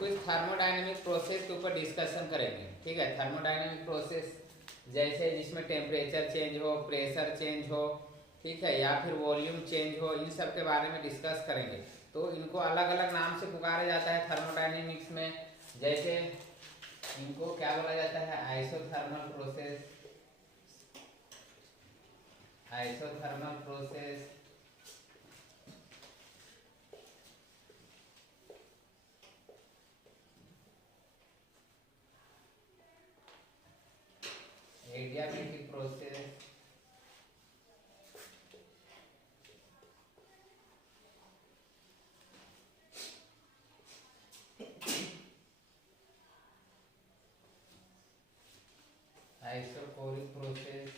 कुछ thermodynamic process के ऊपर डिस्कशन करेंगे। ठीक है, थर्मोडायनेमिक प्रोसेस जैसे जिसमें टेम्परेचर चेंज हो, प्रेशर चेंज हो, ठीक है, या फिर वॉल्यूम चेंज हो, इन सब के बारे में डिस्कस करेंगे। तो इनको अलग अलग नाम से पुकारा जाता है थर्मोडायनेमिक्स में। जैसे इनको क्या बोला जाता है, isothermal process, isothermal process, adiabatic process, isochoric process,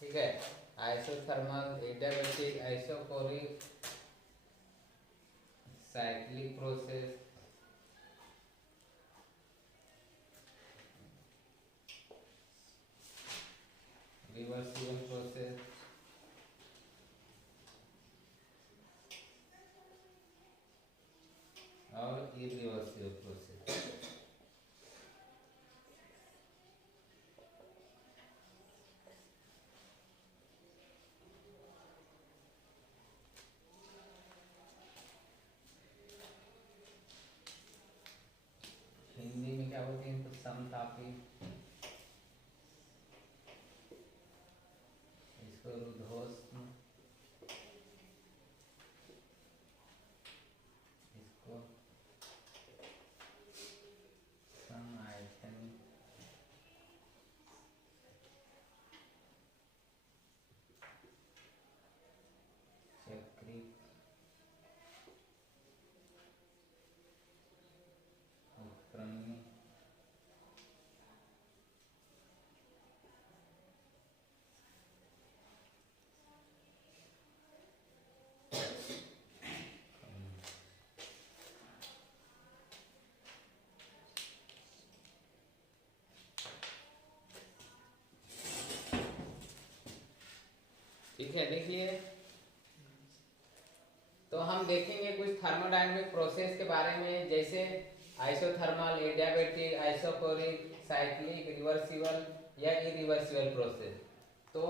ठीक है, isothermal, adiabatic, isochoric, cyclic process, reversible process, और इरिवर्सिबल प्रोसेस। हिंदी में क्या बोलते हैं, तो समतापी, इसको रुद्धोष्म, इसको समायतन, चक्रिक, उत्क्रमणी, ठीक है। देखिए, तो हम देखेंगे कुछ थर्मोडायनेमिक प्रोसेस के बारे में, जैसे isothermal, adiabatic, isochoric, cyclic, reversible या इरिवर्सिबल प्रोसेस। तो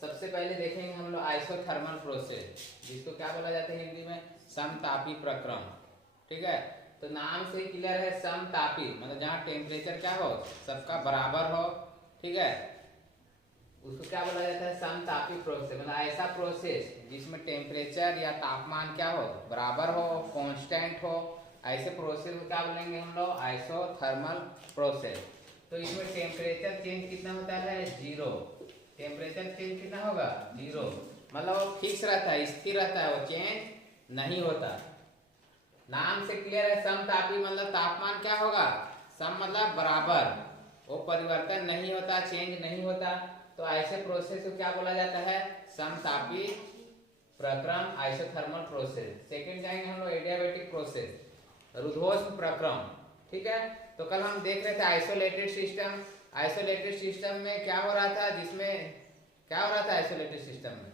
सबसे पहले देखेंगे हम लोग आइसोथर्मल प्रोसेस, जिसको क्या बोला जाता है हिंदी में, समतापी प्रक्रम। ठीक है, तो नाम से ही क्लियर है, समतापी मतलब जहाँ टेम्परेचर क्या हो, सबका बराबर हो। ठीक है, उसको क्या बोला जाता है, समतापी प्रोसेस। मतलब ऐसा प्रोसेस जिसमें टेम्परेचर या तापमान क्या हो, बराबर हो, कांस्टेंट हो, ऐसे प्रोसेस को क्या बोलेंगे हम लोग, आइसोथर्मल प्रोसेस। तो इसमें टेम्परेचर चेंज कितना होता है, जीरो। टेम्परेचर चेंज कितना होगा, जीरो, मतलब वो फिक्स रहता है, स्थिर रहता है, वो चेंज नहीं होता। नाम से क्लियर है, समतापी मतलब तापमान क्या होगा, सम मतलब बराबर, वो परिवर्तन नहीं होता, चेंज नहीं होता। तो ऐसे प्रोसेस को क्या बोला जाता है, समतापी प्रक्रम, आइसोथर्मल प्रोसेस। सेकंड जाएंगे हम लोग एडियाबैटिक प्रोसेस, रुद्धोष्म प्रक्रम। ठीक है, तो कल हम देख रहे थे आइसोलेटेड सिस्टम। आइसोलेटेड सिस्टम में क्या हो रहा था, जिसमें क्या हो रहा था आइसोलेटेड सिस्टम में,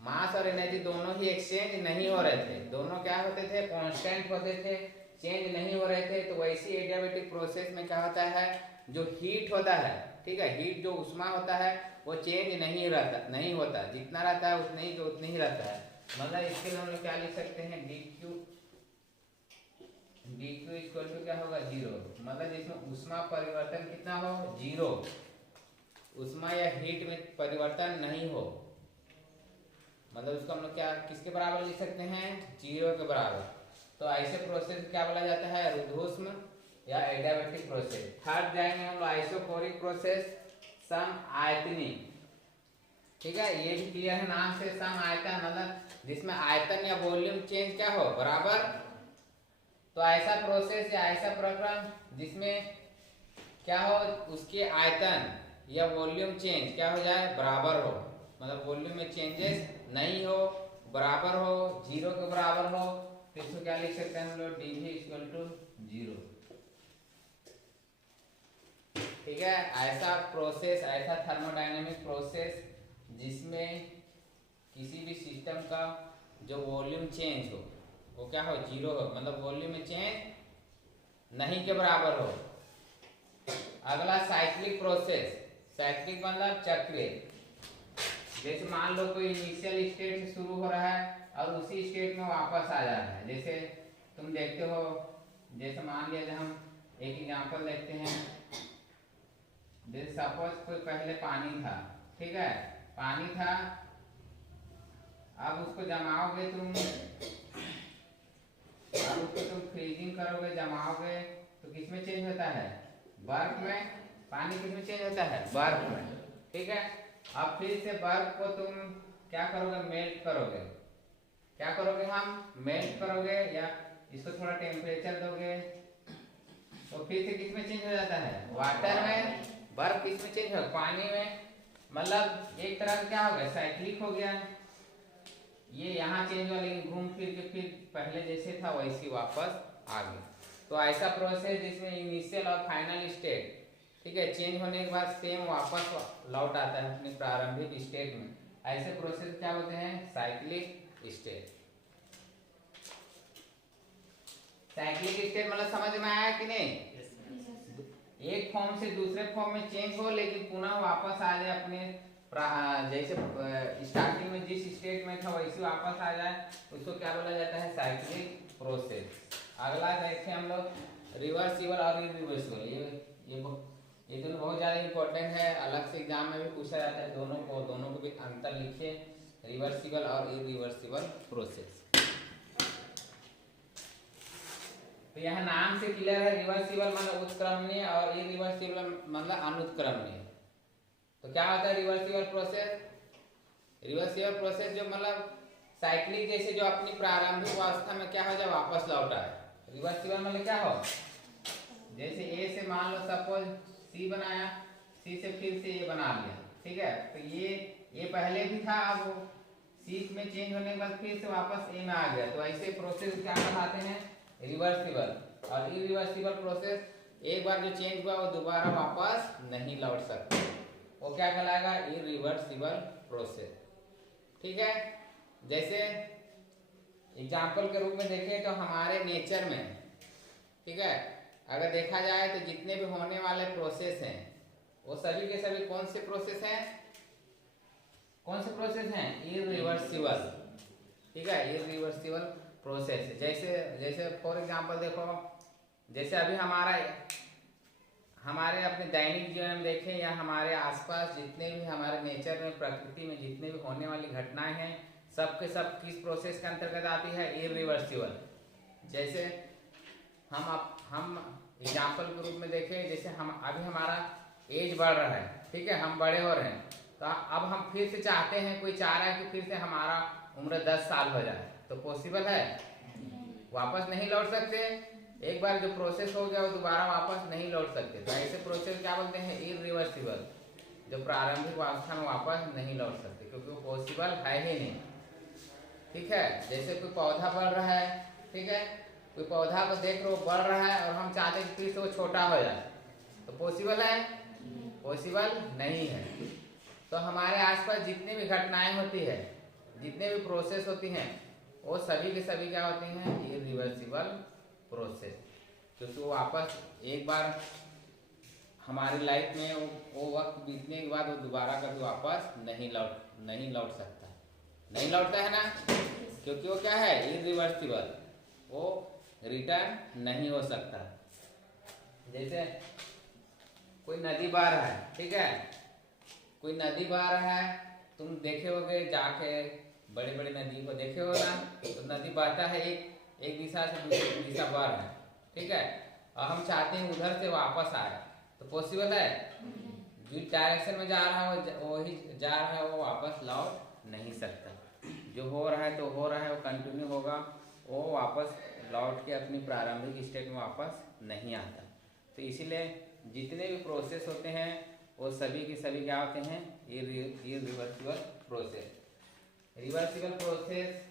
मास और एनर्जी दोनों ही एक्सचेंज नहीं हो रहे थे, दोनों क्या होते थे, कांस्टेंट होते थे, चेंज नहीं हो रहे थे। तो वैसी एडियाबैटिक प्रोसेस में क्या होता है, जो हीट होता है, ठीक है, हीट जो उष्मा होता है वो चेंज नहीं रहता, नहीं होता, जितना रहता है उतने ही उतने ही रहता है। मतलब इसके लिए हम लोग क्या लिख सकते हैं, डी क्यू इक्वल टू क्या होगा, जीरो। मतलब जिसमें उष्मा परिवर्तन कितना हो, जीरो, उष्मा या हीट में परिवर्तन नहीं हो, मतलब उसको हम लोग क्या किसके बराबर लिख सकते हैं, जीरो के बराबर। तो ऐसे प्रोसेस क्या बोला जाता है, रुद्धोष्म या एडियाबैटिक प्रोसेस। थर्ड जाएंगे हम लोग आइसोकोरिक प्रोसेस, सम आयतनी। ठीक है, ये भी क्लियर है नाम से, सम आयतन मतलब जिसमें आयतन या वॉल्यूम चेंज क्या हो, बराबर। तो ऐसा प्रोसेस या ऐसा प्रक्रम जिसमें क्या हो, उसके आयतन या वॉल्यूम चेंज क्या हो जाए, बराबर हो, मतलब वॉल्यूम में चेंजेस नहीं हो, बराबर हो, जीरो के बराबर हो। तो इसको क्या लिख सकते हैं हम लोग, D V equal to zero. ठीक है, ऐसा प्रोसेस, ऐसा थर्मोडायनेमिक प्रोसेस जिसमें किसी भी सिस्टम का जो वॉल्यूम चेंज हो, वो क्या हो, जीरो हो, मतलब वॉल्यूम में चेंज नहीं के बराबर हो। अगला साइक्लिक प्रोसेस, साइक्लिक मतलब चक्रीय। जैसे मान लो कोई इनिशियल स्टेट से शुरू हो रहा है और उसी स्टेट में वापस आ जा रहा है। जैसे तुम देखते हो, जैसे मान लिया हम एक एग्जांपल देखते हैं। जैसे सपोज कोई पहले पानी था, ठीक है, पानी था, अब उसको जमाओगे तुम, अब उसको तुम फ्रीजिंग करोगे, जमाओगे, तो किसमें चेंज होता है, बर्फ में। पानी किसमें चेंज होता है, बर्फ में, ठीक है। अब फिर से बर्फ को तुम क्या करोगे, मेल्ट करोगे। क्या करोगे, हम मेल्ट करोगे या इसको थोड़ा टेम्परेचर दोगे, तो फिर से किसमें चेंज हो जाता है, वाटर में। बर्फ किसमें चेंज हो, पानी में। मतलब एक तरह से क्या हो गया, साइक्लिक हो गया। ये यहाँ चेंज हुआ, लेकिन घूम फिर के फिर पहले जैसे था वैसे वापस आ गया। तो ऐसा प्रोसेस जिसमें इनिशियल और फाइनल स्टेट, ठीक है, चेंज होने के बाद सेम वापस लौट आता है अपने प्रारंभिक स्टेट में। ऐसे प्रोसेस क्या होते हैं, साइक्लिक स्टेट। साइक्लिक स्टेट मतलब समझ में आया कि नहीं? एक फॉर्म से दूसरे फॉर्म में चेंज हो, लेकिन पुनः वापस आ जाए अपने जैसे स्टार्टिंग में जिस स्टेट में था वैसे वापस आ जाए, उसको क्या बोला जाता है, साइक्लिक प्रोसेस। अगला देखें हम लोग, रिवर्सिबल और इरिवर्सिबल। ये दोनों बहुत ज़्यादा इंपॉर्टेंट है, अलग से एग्जाम में भी पूछा जाता है। दोनों को भी अंतर लिखिए, रिवर्सिबल और इरिवर्सिबल प्रोसेस। तो यह नाम से क्लियर है, रिवर्सिबल मतलब उत्क्रमणीय और इरिवर्सिबल मतलब अनुत्क्रमणीय। तो क्या होता है रिवर्सिबल प्रोसेस? रिवर्सिबल प्रोसेस जो मतलब साइक्लिक जैसे जो अपनी प्रारंभिक अवस्था में क्या हो जाए, वापस लौट आए। रिवर्सिबल मतलब क्या हो, जैसे ए से मान लो सपोज सी बनाया, सी से फिर से ए बना लिया, ठीक है। तो ये पहले भी था, अब सी में चेंज होने के बाद फिर से वापस ए में आ गया। तो ऐसे प्रोसेस क्या कहलाते हैं, रिवर्सिबल। और इरिवर्सिबल प्रोसेस, एक बार जो चेंज हुआ वो दोबारा वापस नहीं लौट सकता, वो क्या कहलाएगा, इरिवर्सिबल प्रोसेस, ठीक है। जैसे एग्जाम्पल के रूप में देखें तो हमारे नेचर में, ठीक है, अगर देखा जाए तो जितने भी होने वाले प्रोसेस हैं वो सभी के सभी कौन से प्रोसेस हैं, कौन से प्रोसेस हैं, इरिवर्सिबल, ठीक है, इरिवर्सिबल प्रोसेस। जैसे फॉर एग्जांपल देखो, जैसे अभी हमारे अपने दैनिक जीवन में देखें या हमारे आसपास जितने भी हमारे नेचर में, प्रकृति में जितने भी होने वाली घटनाएं हैं, सब के सब किस प्रोसेस के अंतर्गत आती है, इरिवर्सिबल। जैसे हम एग्जाम्पल के रूप में देखें, जैसे हम अभी हमारा एज बढ़ रहा है, ठीक है, हम बड़े हो रहे हैं, तो अब हम फिर से चाहते हैं, कोई चाह रहा है कि फिर से हमारा उम्र 10 साल हो जाए, तो पॉसिबल है, वापस नहीं लौट सकते। एक बार जो प्रोसेस हो गया वो दोबारा वापस नहीं लौट सकते। तो ऐसे प्रोसेस क्या बोलते हैं, इरिवर्सिबल, जो प्रारंभिक अवस्था में वापस नहीं लौट सकते, क्योंकि वो पॉसिबल है ही नहीं, ठीक है। जैसे कोई पौधा बढ़ रहा है, ठीक है, कोई पौधा को देख रहे हो बढ़ रहा है और हम चाहते हैं कि फिर से वो छोटा हो जाए, तो पॉसिबल है, पॉसिबल नहीं है। तो हमारे आसपास जितनी भी घटनाएं होती है, जितने भी प्रोसेस होती हैं, वो सभी के सभी क्या होती हैं, इरिवर्सिबल प्रोसेस, क्योंकि वो वापस एक बार हमारी लाइफ में वो वक्त बीतने के बाद वो दोबारा कभी वापस नहीं लौट सकता, नहीं लौटता है ना, क्योंकि वो क्या है, इरिवर्सिबल, वो रिटर्न नहीं हो सकता। जैसे कोई नदी बह रहा है, ठीक है, कोई नदी बह रहा है, तुम देखे होगे जाके, बड़े बड़े नदी को देखे हो ना, तो नदी बहता है एक दिशा से दूसरी दिशा बह रहा है, ठीक है, और हम चाहते हैं उधर से वापस आए, तो पॉसिबल है, जिस डायरेक्शन में जा रहा है वो वही जा रहा है, वो वापस लौट नहीं सकता। जो हो रहा है तो हो रहा है, वो कंटिन्यू होगा, वो वापस लौट के अपनी प्रारंभिक स्टेट में वापस नहीं आता। तो इसीलिए जितने भी प्रोसेस होते हैं वो सभी के सभी क्या होते हैं, इरिवर्सिबल प्रोसेस। रिवर्सिबल प्रोसेस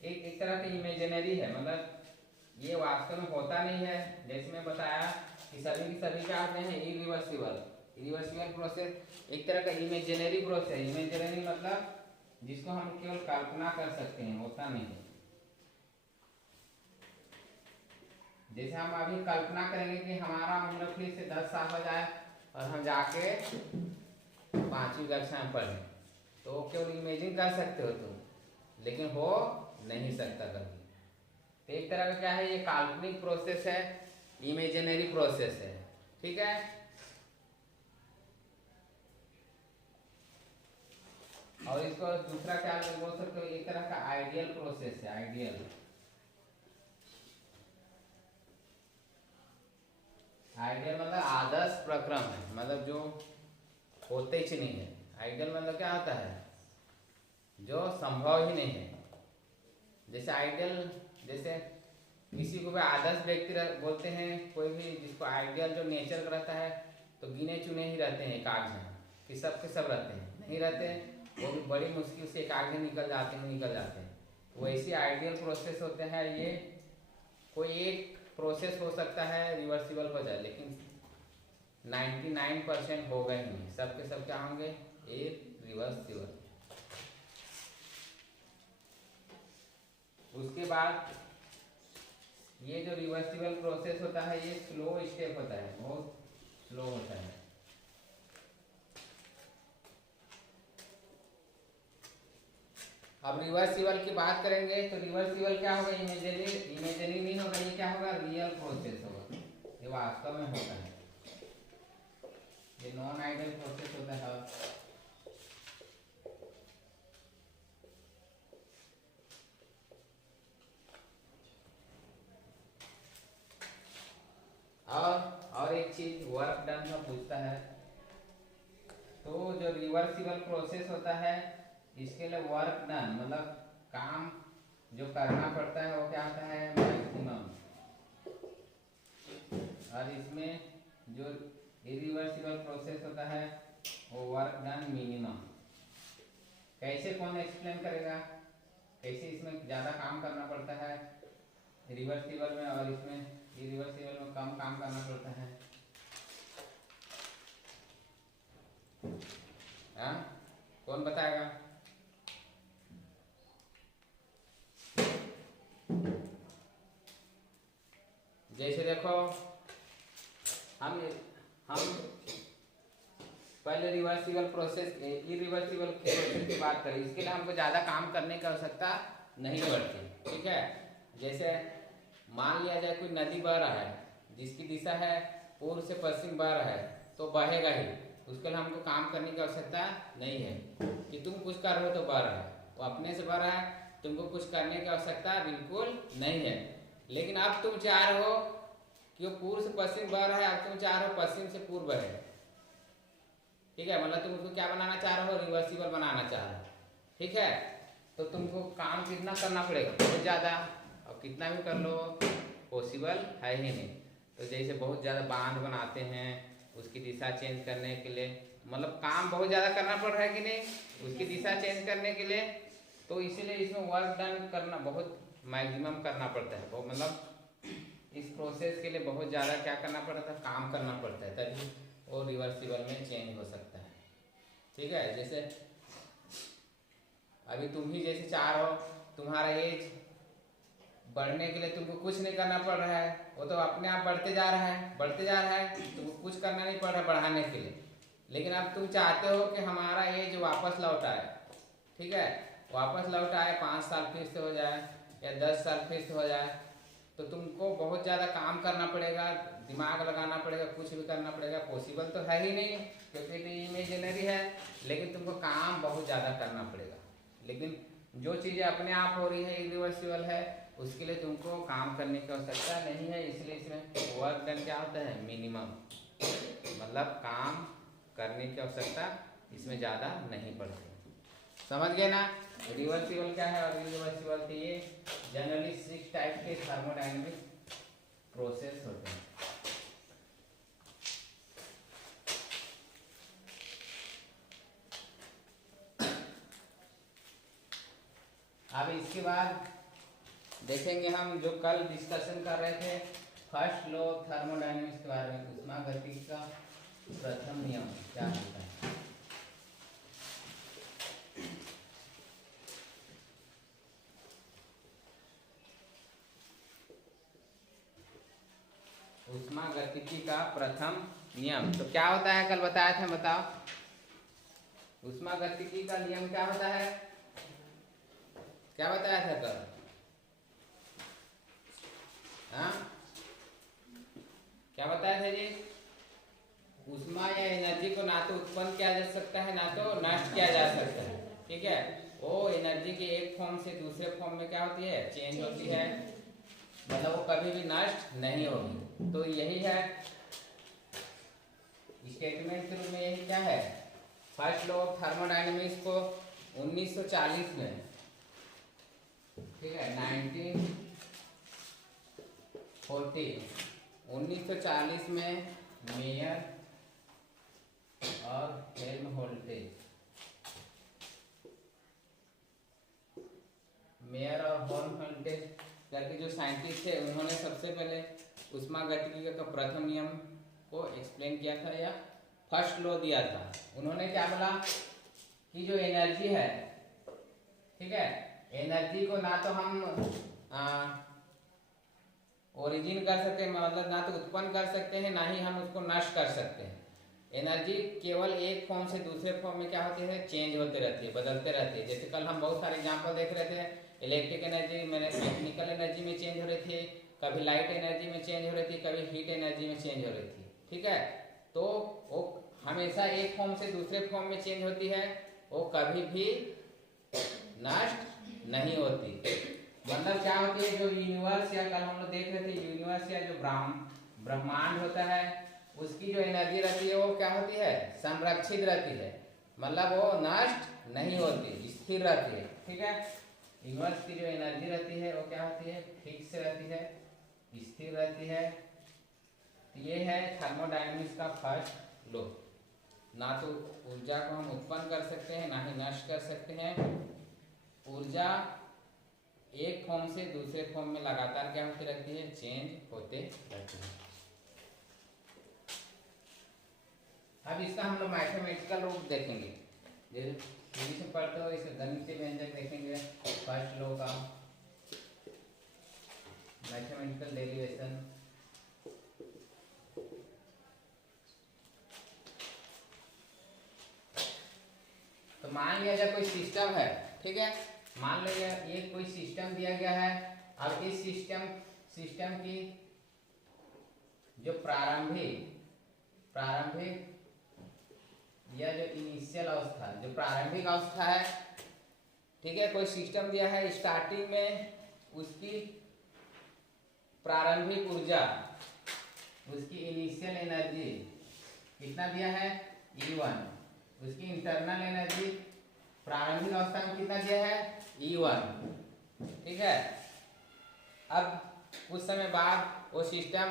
एक तरह की इमेजिनरी है, मतलब ये वास्तव में होता नहीं है। जैसे मैं बताया कि सभी के सभी क्या होते हैं, इरिवर्सिबल। इरिवर्सिबल प्रोसेस एक तरह का इमेजिनरी प्रोसेस। इमेजिनरी मतलब जिसको हम केवल कल्पना कर सकते हैं, होता नहीं है। जैसे हम अभी कल्पना करेंगे कि हमारा मूंगफली से 10 साल हो जाए और हम जाके 5वीं कक्षा में पढ़ें, तो केवल इमेजिन कर सकते हो तुम, लेकिन हो नहीं सकता कभी। तो एक तरह का क्या है, ये काल्पनिक प्रोसेस है, इमेजिनरी प्रोसेस है, ठीक है। और इसको दूसरा क्या बोल सकते हो, एक तरह का आइडियल प्रोसेस है। आइडियल मतलब आदर्श प्रक्रम है, मतलब जो होते ही नहीं है। आइडियल मतलब क्या होता है, जो संभव ही नहीं है। जैसे आइडियल, जैसे किसी को भी आदर्श व्यक्ति बोलते हैं, कोई भी जिसको आइडियल जो नेचर का रहता है, तो गिने चुने ही रहते हैं एकाध जन, कि सब के सब रहते हैं, नहीं रहते हैं, वो भी बड़ी मुश्किल से एकाध जन निकल जाते हैं। वैसे आइडियल प्रोसेस होते हैं ये। कोई एक प्रोसेस हो सकता है रिवर्सिबल हो जाए, लेकिन 99% होगा ही नहीं, सब के सब क्या होंगे, इरिवर्सिबल। उसके बाद ये जो रिवर्सिबल प्रोसेस होता है, ये स्लो स्टेप होता है, बहुत स्लो होता है। अब रिवर्सिबल की बात करेंगे तो रिवर्सिबल क्या होगा, इमेजिनरी नहीं होगा, ये क्या होगा, रियल प्रोसेस होगा, ये वास्तव में होता है। ये नॉन आइडियल प्रोसेस होता है। और एक चीज वर्क डन का पूछता है, तो जो रिवर्सिबल प्रोसेस होता है, इसके लिए वर्क डन मतलब काम जो करना पड़ता है वो क्या होता है, मैक्सिमम। और इसमें जो इरिवर्सिबल प्रोसेस होता है वो वर्क डन मिनिमम। कैसे, कौन एक्सप्लेन करेगा, कैसे इसमें ज़्यादा काम करना पड़ता है रिवर्सिबल में, और इसमें इरिवर्सिबल में कम काम करना पड़ता है। हाँ, कौन बताएगा? जैसे देखो, हम पहले रिवर्सिबल प्रोसेस, इरिवर्सिबल प्रोसेस की बात करें, इसके लिए हमको ज़्यादा काम करने की आवश्यकता नहीं पड़ती, ठीक है। जैसे मान लिया जाए कोई नदी बह रहा है, जिसकी दिशा है पूर्व से पश्चिम बह रहा है, तो बहेगा ही, उसके लिए हमको काम करने की आवश्यकता नहीं है कि तुम कुछ कर रहे हो तो बह रहा है, वो अपने से बह रहा है, तुमको कुछ करने की आवश्यकता बिल्कुल नहीं है। लेकिन अब तुम चाह रहे हो कि वो पूर्व से पश्चिम बह रहा है, अब तुम चाह रहे हो पश्चिम से पूर्व बहे, ठीक है, मतलब तुम उसको क्या बनाना चाह रहे हो, रिवर्सिबल बनाना चाह रहे हो, ठीक है। तो तुमको काम कितना करना पड़ेगा, बहुत ज़्यादा, और कितना भी कर लो पॉसिबल है ही नहीं। तो जैसे बहुत ज़्यादा बांध बनाते हैं, उसकी दिशा चेंज करने के लिए, मतलब काम बहुत ज़्यादा करना पड़ रहा है कि नहीं, उसकी दिशा चेंज करने के लिए, तो इसीलिए इसमें वर्क डन करना बहुत मैक्सिमम करना पड़ता है। वो मतलब इस प्रोसेस के लिए बहुत ज़्यादा क्या करना पड़ता है, काम करना पड़ता है, तभी वो रिवर्सिबल में चेंज हो सकता है, ठीक है। जैसे अभी तुम ही जैसे चाह रहे हो, तुम्हारा एज बढ़ने के लिए तुमको कुछ नहीं करना पड़ रहा है, वो तो अपने आप बढ़ते जा रहा है, तुमको कुछ करना नहीं पड़ रहा बढ़ाने के लिए। लेकिन अब तुम चाहते हो कि हमारा एज वापस लौट आए, ठीक है, वापस लौट आए, 5 साल फिर से हो जाए या 10 साल फिर से हो जाए, तो तुमको बहुत ज़्यादा काम करना पड़ेगा, दिमाग लगाना पड़ेगा, कुछ भी करना पड़ेगा। पॉसिबल तो है ही नहीं क्योंकि ये इमेजिनरी है, लेकिन तुमको काम बहुत ज़्यादा करना पड़ेगा। लेकिन जो चीज़ें अपने आप हो रही है, इरिवर्सिबल है, उसके लिए तुमको काम करने की आवश्यकता नहीं है, इसलिए इसमें वर्क डन क्या होता है, मिनिमम, मतलब काम करने की आवश्यकता इसमें ज़्यादा नहीं पड़ती। समझ गए ना? रिवर्सिबल क्या है और इरिवर्सिबल के ये जनरली 6 टाइप के थर्मोडायनेमिक प्रोसेस होते हैं। अब इसके बाद देखेंगे हम जो कल डिस्कशन कर रहे थे, फर्स्ट लॉ ऑफ थर्मोडायनेमिक्स के बारे में, ऊष्मागतिकी का प्रथम नियम क्या होता है। ऊष्मागतिकी का प्रथम नियम। तो क्या होता है, कल बताया था, बताओ। ऊष्मागतिकी का नियम क्या होता है, क्या बताया था कल? हाँ, क्या बताया था जी? ऊष्मा या एनर्जी को ना तो उत्पन्न किया जा सकता है, ना तो नष्ट किया जा सकता है। ठीक है, वो एनर्जी के एक फॉर्म से दूसरे फॉर्म में क्या होती है, चेंज होती है, मतलब वो कभी भी नष्ट नहीं होगी। तो यही है स्टेटमेंट के रूप में, यही क्या है, फर्स्ट लॉ ऑफ थर्मोडायनेमिक्स को 1940 में, ठीक है, 1940 में मेयर और हेल्महोल्ट्ज़, मेयर और हेल्महोल्ट्ज़ करके जो साइंटिस्ट थे, उन्होंने सबसे पहले ऊष्मागतिकी का प्रथम नियम को एक्सप्लेन किया था, या फर्स्ट लॉ दिया था। उन्होंने क्या बोला कि जो एनर्जी है, ठीक है, एनर्जी को ना तो हम ओरिजिन कर सकते हैं, मतलब ना तो उत्पन्न कर सकते हैं, ना ही हम उसको नष्ट कर सकते हैं। एनर्जी केवल एक फॉर्म से दूसरे फॉर्म में क्या होती है, चेंज होते रहती है, बदलते रहती है। जैसे कल हम बहुत सारे एग्जांपल देख रहे थे, इलेक्ट्रिक एनर्जी, मैकेनिकल एनर्जी में चेंज हो रही थी, कभी लाइट एनर्जी में चेंज हो रही थी, कभी हीट एनर्जी में चेंज हो रही थी। ठीक है, तो वो हमेशा एक फॉर्म से दूसरे फॉर्म में चेंज होती है, वो कभी भी नष्ट नहीं होती। मतलब क्या होती है, जो यूनिवर्स, या कल हम लोग देख रहे थे, यूनिवर्स या जो ब्रह्मांड होता है, उसकी जो एनर्जी रहती है वो क्या होती है, संरक्षित रहती है, मतलब वो नष्ट नहीं होती, स्थिर रहती है। ठीक है, यूनिवर्स की जो एनर्जी रहती है वो क्या होती है, फिक्स रहती है, स्थिर रहती है। ये है थर्मोडायनेमिक्स का फर्स्ट लॉ। ना तो ऊर्जा को हम उत्पन्न कर सकते हैं, ना ही नष्ट कर सकते हैं। ऊर्जा एक फॉर्म से दूसरे फॉर्म में लगातार क्या होती रहती है, चेंज होते रहती है। अब इसका हम लोग मैथमेटिकल रूप देखेंगे, जैसे से पढ़ते हो इसे गणितीय व्यंजक देखेंगे, फर्स्ट लॉ का मैथमेटिकल डेरिवेशन। तो मान लिया जाए कोई सिस्टम है, ठीक है, मान लिया ये कोई सिस्टम दिया गया है। अब इस सिस्टम की जो प्रारंभिक या जो इनिशियल अवस्था, जो प्रारंभिक अवस्था है, ठीक है, कोई सिस्टम दिया है, स्टार्टिंग में उसकी प्रारंभिक ऊर्जा, उसकी इनिशियल एनर्जी कितना दिया है, E1। उसकी इंटरनल एनर्जी प्रारंभिक अवस्था में कितना दिया है, E1। ठीक है, अब कुछ समय बाद वो सिस्टम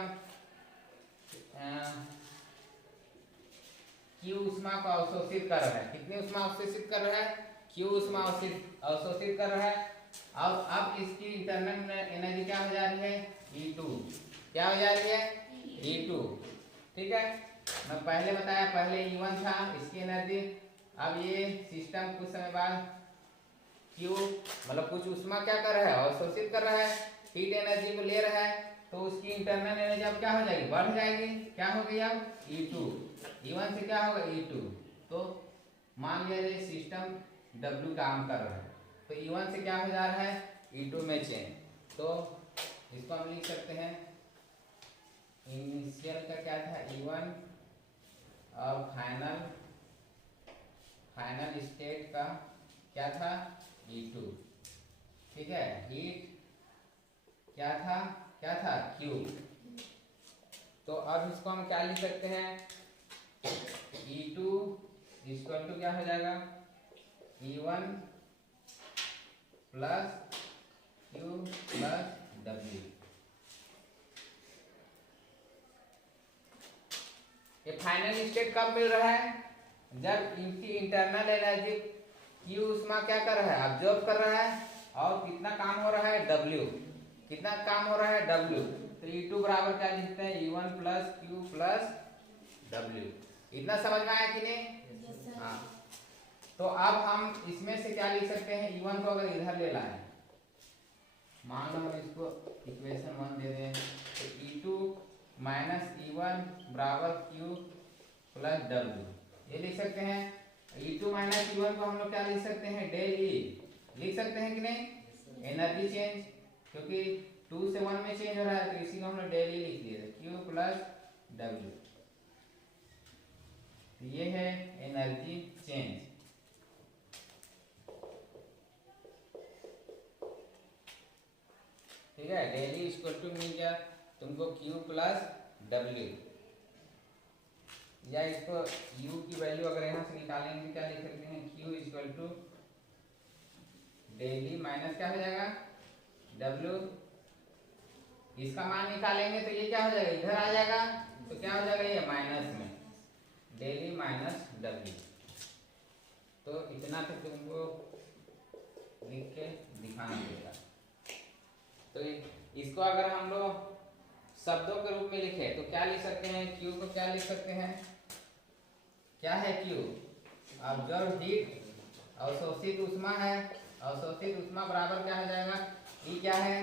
Q उष्मा को अवशोषित कर रहा है। कितनी उष्मा अवशोषित कर रहा है, Q उष्मा अवशोषित कर रहा है। अब इसकी इंटरनल एनर्जी क्या हो जा रही है, E2। क्या हो जा रही है, E2। ठीक है, मैं पहले बताया, पहले E1 था इसकी एनर्जी। अब ये सिस्टम कुछ समय बाद Q मतलब कुछ उष्मा क्या कर रहा है, अवशोषित कर रहा है, हीट एनर्जी को ले रहा है, तो उसकी इंटरनल एनर्जी अब क्या हो जाएगी, बढ़ जाएगी। क्या हो गई अब, E2। E1 से क्या होगा, E2। तो मान लिया जाए सिस्टम W काम कर रहा है, तो E1 से क्या हो जा रहा है, E2 में चेंज। तो इसको हम लिख सकते हैं, इनिशियल का क्या था, E1, और फाइनल स्टेट का क्या था, E2। ठीक है, हीट क्या था Q। तो अब इसको हम क्या लिख सकते हैं, E2 इक्वल टू क्या हो जाएगा, E1 plus Q plus W। ये फाइनल स्टेट कब मिल रहा है, जब इनकी इंटरनल एनर्जी Q उष्मा क्या कर रहा है, अब्जॉर्ब कर रहा है, और कितना काम हो रहा है, W। कितना काम हो रहा है, W। तो E2 बराबर क्या लिखते हैं, E1 plus Q plus W। इतना समझ में आया कि नहीं? हाँ, तो अब हम इसमें से क्या लिख सकते हैं, E1 को अगर इधर ले लाए, मान लो हम इसको इक्वेशन 1 दे दें, तो E2 माइनस बराबर क्यू प्लस डब्ल्यू, ये लिख सकते हैं। E2 माइनस E1 को हम लोग क्या लिख सकते हैं, डेल ई लिख सकते हैं कि नहीं, एनर्जी चेंज, क्योंकि 2 से 1 में चेंज हो रहा है तो इसी को हम लोग डेल ई लिख दिए, क्यू प्लस डब्ल्यू, ये है एनर्जी चेंज। ठीक है, डेल ई इक्वल टू मिल गया तुमको क्यू प्लस डब्ल्यू, या इसको u की वैल्यू अगर यहाँ से निकालेंगे क्या लिख सकते हैं, q equal to del E minus क्या हो जाएगा w, इसका मान निकालेंगे तो ये क्या हो जाएगा, इधर आ जाएगा तो क्या हो जाएगा, ये माइनस में डेल ई माइनस w। तो इतना तो तुमको लिख के दिखाना पड़ेगा। तो इसको अगर हम लोग शब्दों के रूप में लिखे तो क्या लिख सकते हैं, q को क्या लिख सकते हैं, क्या है q, ऑब्जर्व हीट, अवशोषित ऊष्मा है, अवशोषित ऊष्मा बराबर क्या हो जाएगा, E क्या है,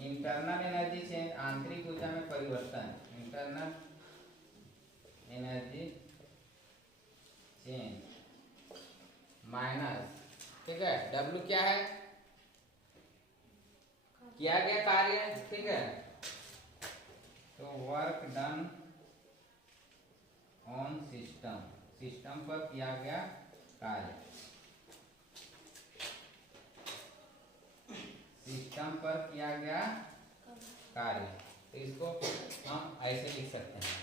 इंटरनल एनर्जी चेंज, आंतरिक ऊर्जा में परिवर्तन, इंटरनल एनर्जी चेंज माइनस, ठीक है, W क्या है, किया गया कार्य, ठीक है, तो work done on system, system पर किया गया कार्य, सिस्टम पर किया गया कार्य, तो इसको हम ऐसे लिख सकते हैं।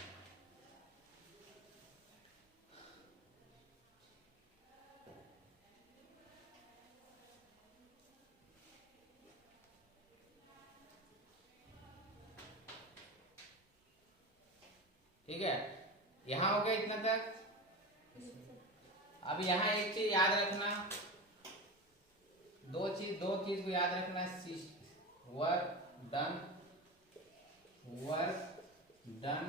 ठीक है, यहाँ हो गया इतना तक। अब यहाँ एक चीज याद रखना, दो चीज को याद रखना, वर्क डन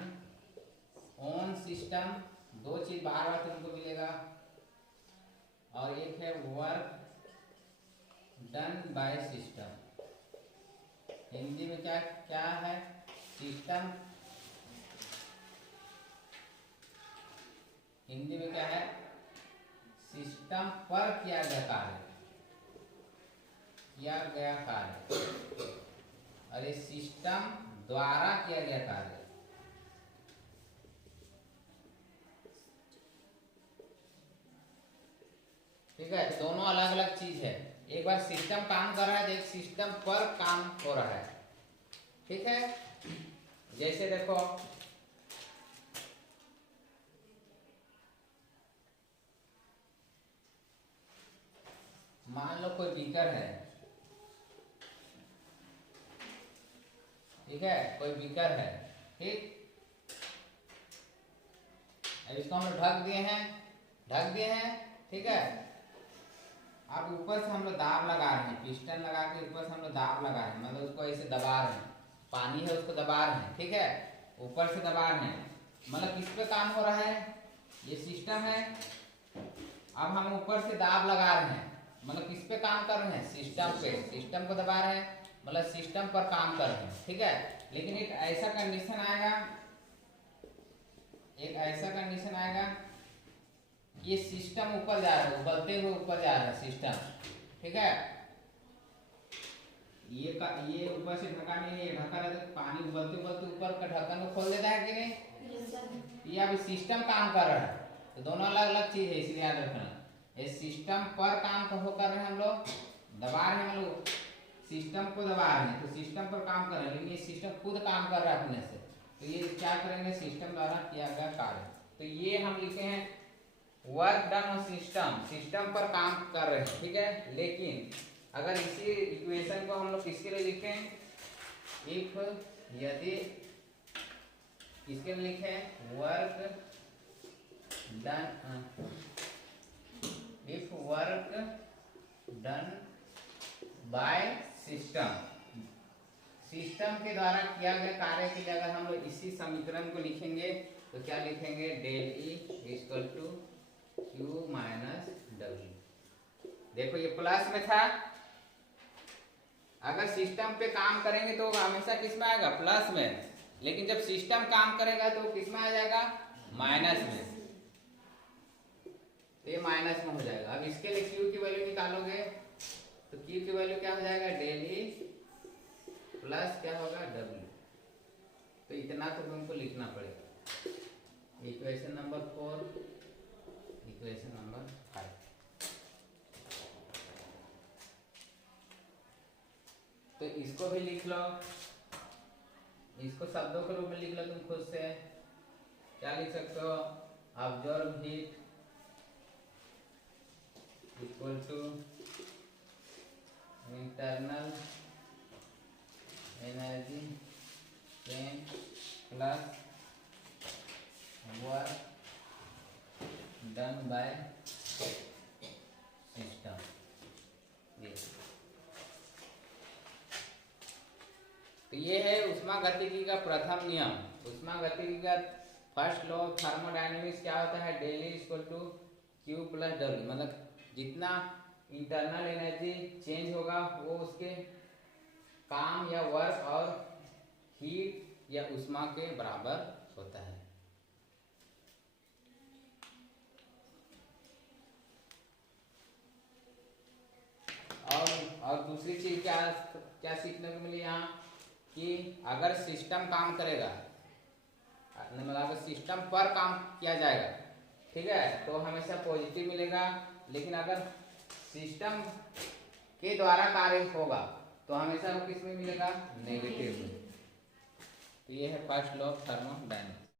ऑन सिस्टम, दो चीज बार बार तुमको मिलेगा, और एक है work done by system, Hindi में क्या क्या है, सिस्टम, हिंदी में क्या है, सिस्टम पर किया गया कार्य, किया गया कार्य, और ये सिस्टम द्वारा किया गया कार्य। ठीक है, दोनों अलग अलग चीज है, एक बार सिस्टम काम कर रहा है, एक सिस्टम पर काम हो रहा है। ठीक है, जैसे देखो मान लो कोई बीकर है, ठीक है, कोई बीकर है, ठीक, अब इसको हम लोग ढक दिए हैं, ठीक है, अब ऊपर से हम लोग दाब लगा रहे हैं, पिस्टन लगा के ऊपर से हम लोग दाब लगा रहे हैं, मतलब उसको ऐसे दबा रहे हैं, पानी है उसको दबा रहे हैं, ठीक है, ऊपर से दबा रहे हैं, मतलब किस पे काम हो रहा है, ये सिस्टम है, अब हम ऊपर से दाब लगा रहे हैं, मतलब किस पे काम कर रहे हैं, सिस्टम पे, सिस्टम को दबा रहे हैं, मतलब सिस्टम पर काम कर रहे हैं। ठीक है, लेकिन एक ऐसा कंडीशन आएगा, ये सिस्टम ऊपर जा रहा है, उबलते हुए ऊपर जा रहा है सिस्टम, ठीक है, ये ऊपर से ढका नहीं है, ढका रहता है, पानी उबलते उबलते ऊपर का ढक्कन को खोल देता है कि नहीं, ये अभी सिस्टम काम कर रहा है, तो दोनों अलग अलग चीज है, इसलिए याद रखना, ये सिस्टम पर काम कर रहे हैं हम लोग, दबा रहे हैं हम लोग, सिस्टम को दबा रहे हैं, तो सिस्टम पर काम कर रहे हैं, लेकिन ये सिस्टम खुद काम कर रहा है अपने से, तो ये क्या करेंगे, सिस्टम द्वारा किया गया कार्य। तो ये हम लिखे हैं work done on system, system पर काम कर रहे हैं। ठीक है, लेकिन अगर इसी इक्वेशन को हम लोग किसके लिए लिखें, इफ यदि किसके लिए लिखें, work done, if work done by system, system के द्वारा किया गया कार्य के लिए अगर हम लोग इसी समीकरण को लिखेंगे तो क्या लिखेंगे, del E equal to Q minus W. देखो ये प्लस में था, अगर सिस्टम पे काम करेंगे तो हमेशा किस में आएगा, प्लस में, लेकिन जब सिस्टम काम करेगा तो किस में आ जाएगा, माइनस में। तो ये माइनस में हो जाएगा। अब इसके लिए क्यू की वैल्यू निकालोगे तो क्यू की वैल्यू क्या हो जाएगा, डेल ई प्लस क्या होगा, डब्ल्यू। तो इतना तो तुमको लिखना पड़ेगा। Equation number 4, equation number 5। तो इसको भी लिख लो, इसको शब्दों के रूप में लिख लो तुम खुद से। क्या लिख सकते हो, observe heat equal to internal energy change plus work done by system. तो ये है ऊष्मागतिकी का प्रथम नियम। ऊष्मागतिकी का फर्स्ट लॉ ऑफ थर्मोडायनेमिक्स क्या होता है, del E equal to Q plus W. मतलब जितना इंटरनल एनर्जी चेंज होगा वो उसके काम या वर्क और हीट या ऊष्मा के बराबर होता है। और दूसरी चीज क्या क्या सीखने को मिली यहाँ, कि अगर सिस्टम काम करेगा, मतलब अगर सिस्टम पर काम किया जाएगा, ठीक है, तो हमेशा पॉजिटिव मिलेगा। लेकिन अगर सिस्टम के द्वारा कार्य होगा तो हमेशा वो किस में मिलेगा, नेगेटिव में। तो ये है फर्स्ट लॉ ऑफ थर्मोडायनेमिक्स।